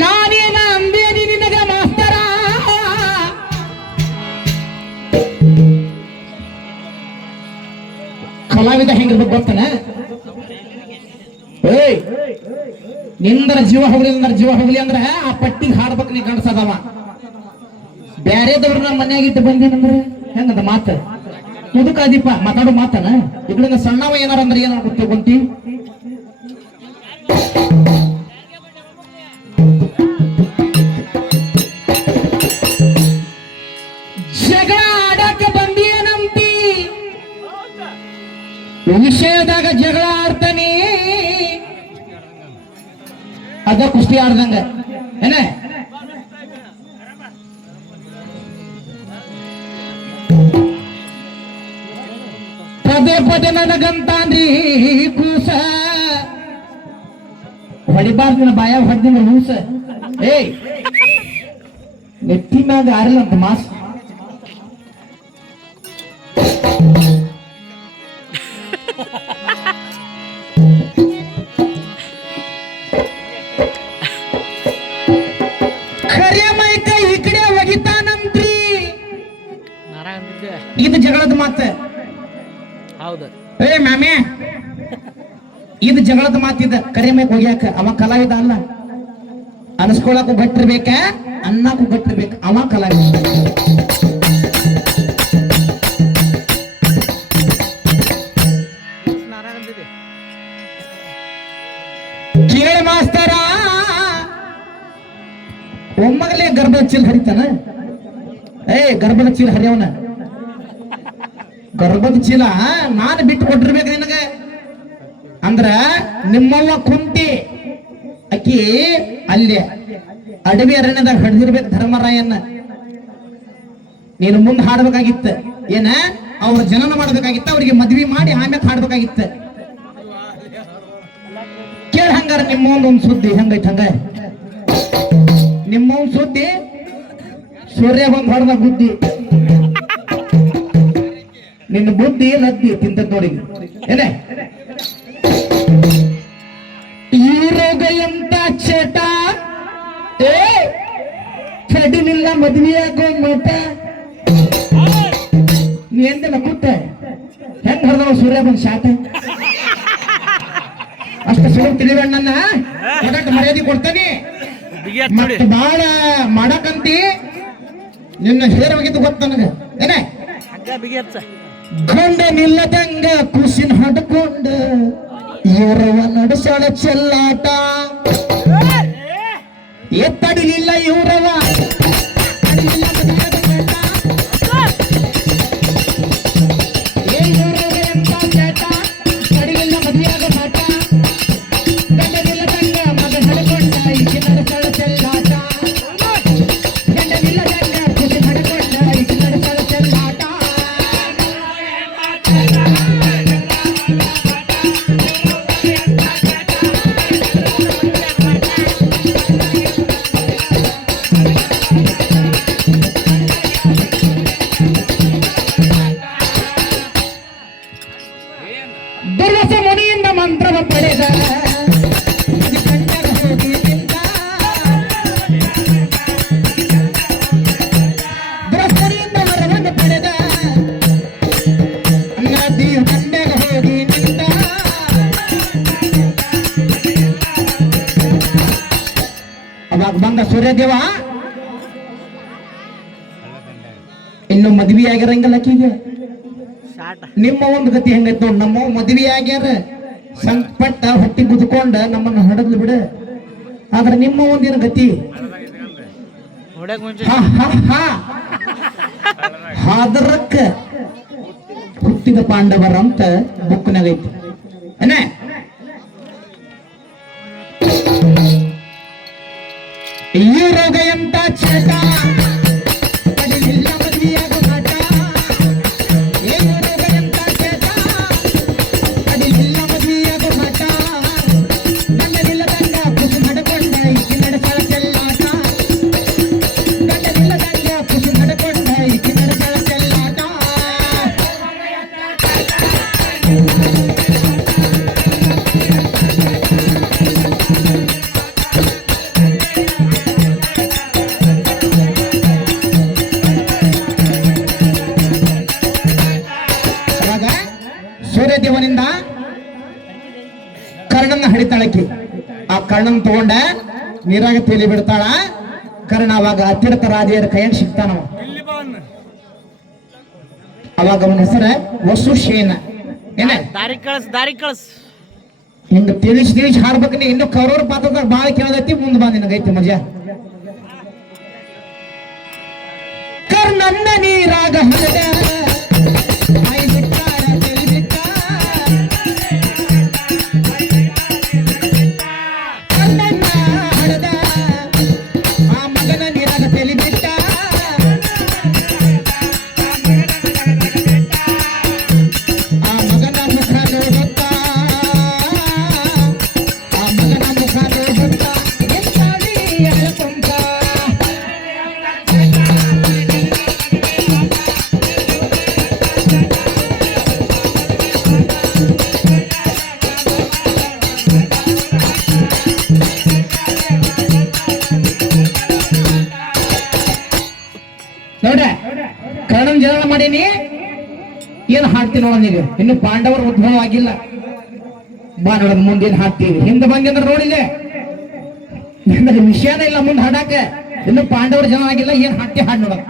ನಾನೇನ ಅಂದೇನಿ ನಿನಗ ಮಾಸ್ತರ? ಕಲಾವಿದ ಹೆಂಗಿರ್ಬೇಕು ಗೊತ್ತನ? ಏಯ್, ನಿಂದರ ಜೀವ ಹೋಗ್ಲಿ, ನಿಂದರ ಜೀವ ಹೋಗ್ಲಿ ಅಂದ್ರ ಆ ಪಟ್ಟಿಗೆ ಹಾಡ್ಬೇಕು ನೀ ಗಂಡಸದವ ಬ್ಯಾರೆದವ್ರನ್ನ ಮನ್ಯಾಗ ಇಟ್ಟು ಬಂದೇನಂದ್ರ ಹೆಂಗದ ಮಾತ? ಮುದುಕ ಅದೀಪ ಮಾತಾಡೋ ಮಾತನ. ಇದ್ರಿಂದ ಸಣ್ಣವ ಏನಾರ ಅಂದ್ರೆ ಏನಾರ ಗೊತ್ತಗೊಂತಿ ಅದ ಕುಸ್ತಿ ಆಡ್ದಂಗ. ಏನ? ಪದೇ ಪದೇ ನನಗಂತಾನ್ರಿ ಕೂಸ. ಹೊಡಿಬಾರ್ದಿನ ಬಾಯ ಹೊಡೆದಿನ ಹೂಸ ಏಯ್. ನೆತ್ತಿ ಮ್ಯಾಗ ಆರಿಲ್ಲ ಅಂತ ಮಾಸ್. ಇದು ಜಗಳದ ಮಾತ. ಹೌದು. ಏ ಮ್ಯಾಮೆ ಇದು ಜಗಳದ ಮಾತಿದ ಕರೆ ಮೈಕ್ ಹೋಗ್ಯಾಕ. ಅವ ಕಲಾವಿದ ಅಲ್ಲ. ಅನಸ್ಕೊಳಕು ಗಟ್ಟಿರ್ಬೇಕ ಅನ್ನಕ್ಕೂ ಗಟ್ಟಿರ್ಬೇಕ ಅವ ಕಲಾವಿದ ಕೇಳಿ ಮಾಸ್ತರ ಒಮ್ಮಗಲೇ ಗರ್ಭದ ಚೀಲ ಹರಿತಾನ? ಏ ಗರ್ಭದ ಚೀಲ ಹರಿಯವನ. ಗರ್ಭದ ಚೀಲ ನಾನು ಬಿಟ್ಟು ಕೊಟ್ಟಿರ್ಬೇಕು ನಿನಗೆ. ಅಂದ್ರ ನಿಮ್ಮವ್ವ ಕುಂತಿ ಅಕ್ಕಿ ಅಲ್ಲಿ ಅಡವಿ ಅರಣ್ಯದಾಗ ಹಿಡಿದಿರ್ಬೇಕು ಧರ್ಮರಾಯನ್ನ. ನೀನು ಮುಂದೆ ಹಾಡ್ಬೇಕಾಗಿತ್ತ. ಏನ? ಅವ್ರ ಜನನ ಮಾಡ್ಬೇಕಾಗಿತ್ತ, ಅವ್ರಿಗೆ ಮದ್ವಿ ಮಾಡಿ ಆಮೇಲೆ ಹಾಡ್ಬೇಕಾಗಿತ್ತ. ಕೇಳ ಹಂಗಾರ ನಿಮ್ಮ ಒಂದ್ ಸುದ್ದಿ, ಹೆಂಗೈತ್ ಹಂಗ? ನಿಮ್ಮ ಒಂದ್ ಸುದ್ದಿ, ಸೂರ್ಯ ಬಂದ್ ಹೊಡೆದ ಬುದ್ಧಿ. ನಿನ್ನ ಬುದ್ಧಿ ಹತ್ತಿ ತಿಂತದ್ ನೋಡಿ. ಏನೇ? ಈ ರೋಗ ಎಂತ ಚಟ? ಏ ಚಡಿನಿಲ್ಲ ಮದುವೆಯಾಗೋ ಮಠ ನೀ ಎಂದ ಕೂತ? ಹೆಂಗ್ ಹೊಡೆದವ ಸೂರ್ಯ ಬಂದ್ ಶಾಟ ಅಷ್ಟು ಸುಳ್ಳು ತಿಳಿಬೇಣ್ಣನ್ನ ಒಡಟ್ ಮರ್ಯಾದೆ ಕೊಡ್ತಾನೆ. ಮತ್ತೆ ಬಾಳ ಮಾಡಕಂತಿ. ನಿನ್ನ ಹೇರವಾಗಿದ್ದು ಗೊತ್ತ ನನಗೆ. ಏನೇ? ಹಗ್ಗ ಬಿಗಿ ಹಚ್ಚ ಗಂಡ ನಿಲ್ಲದಂಗ ಕುಸಿನ ಹಡ್ಕೊಂಡ ಇವ್ರವ ನಡೆಸಳ ಚೆಲ್ಲಾಟ. ಎತ್ತಡಿಲಿಲ್ಲ ಇವ್ರವ. ಅವಾಗ ಬಂದ ಸೂರ್ಯದೇವ. ಇನ್ನು ಮದ್ವಿ ಆಗಿರಂಗಿಲ್ಲ ಆಕಿಗೆ. ನಿಮ್ಮ ಒಂದು ಗತಿ ಹೆಂಗೈತ್ ನೋಡ್ ನಮ್ಮ ಮದ್ವಿ ಆಗ್ಯಾರ ಸಂಕಪಟ್ಟ ಹೊಟ್ಟಿ ಕುದ್ಕೊಂಡ ನಮ್ಮನ್ನ ಹಡದ್ಲು ಬಿಡ. ಆದ್ರೆ ನಿಮ್ಮ ಒಂದಿನ ಗತಿ. ಹಾದ್ರಕ್ಕ ಹುಟ್ಟಿದ ಪಾಂಡವರ ಅಂತ ಬುಕ್ನಾಗ ಐತಿ ಏನೇ ಈ ರೋಗ ನೀರಾಗ ತೇಲಿ ಬಿಡ್ತಾಳ? ಕರ್ಣ ಅವಾಗ ಅತ್ತಿಡತ ರಾಜೆಯರ ಕೈಯಲ್ಲಿ ಸಿಗ್ತಾನ ಅವಾಗ ಅವನ ಹೆಸರ ವಸುಶೇನ ಏನ? ದಾರಿ ಕಳಸ್ ದಾರಿ ಕಳಸ್. ಹಿಂಗ ತಿಳಿಸ್ ತಿಳಿಸ್ ಹಾಡ್ಬೇಕು ನೀ. ಇನ್ನು ಕರೋರ್ ಪಾತ್ರದಾಗ ಬಾಳ ಕೇಳದೈತಿ ಮುಂದ್ ಬಾ ನಿನಗೈತಿ ಮಜಾ. ಕರ್ಣನ್ನ ನೀರಾಗ ಹರಿದ ಹಾಡ್ತೀನಿ ನೋಡ ನೀವು ಇನ್ನು ಪಾಂಡವರ ಉದ್ಭವ ಆಗಿಲ್ಲ. ಬಾ ನೋಡ ಮುಂದೆ ಹಾಕ್ತೀವಿ ಹಿಂದೆ ಬಂದ್ರೆ ನೋಡಿದೆ ವಿಷಯನೇ ಇಲ್ಲ, ಮುಂದೆ ಹಾಡಾಕ ಇನ್ನು ಪಾಂಡವರ ಜನ ಆಗಿಲ್ಲ, ಏನ್ ಹಾಕ್ತಿ ಹಾಡ್ ನೋಡೋದು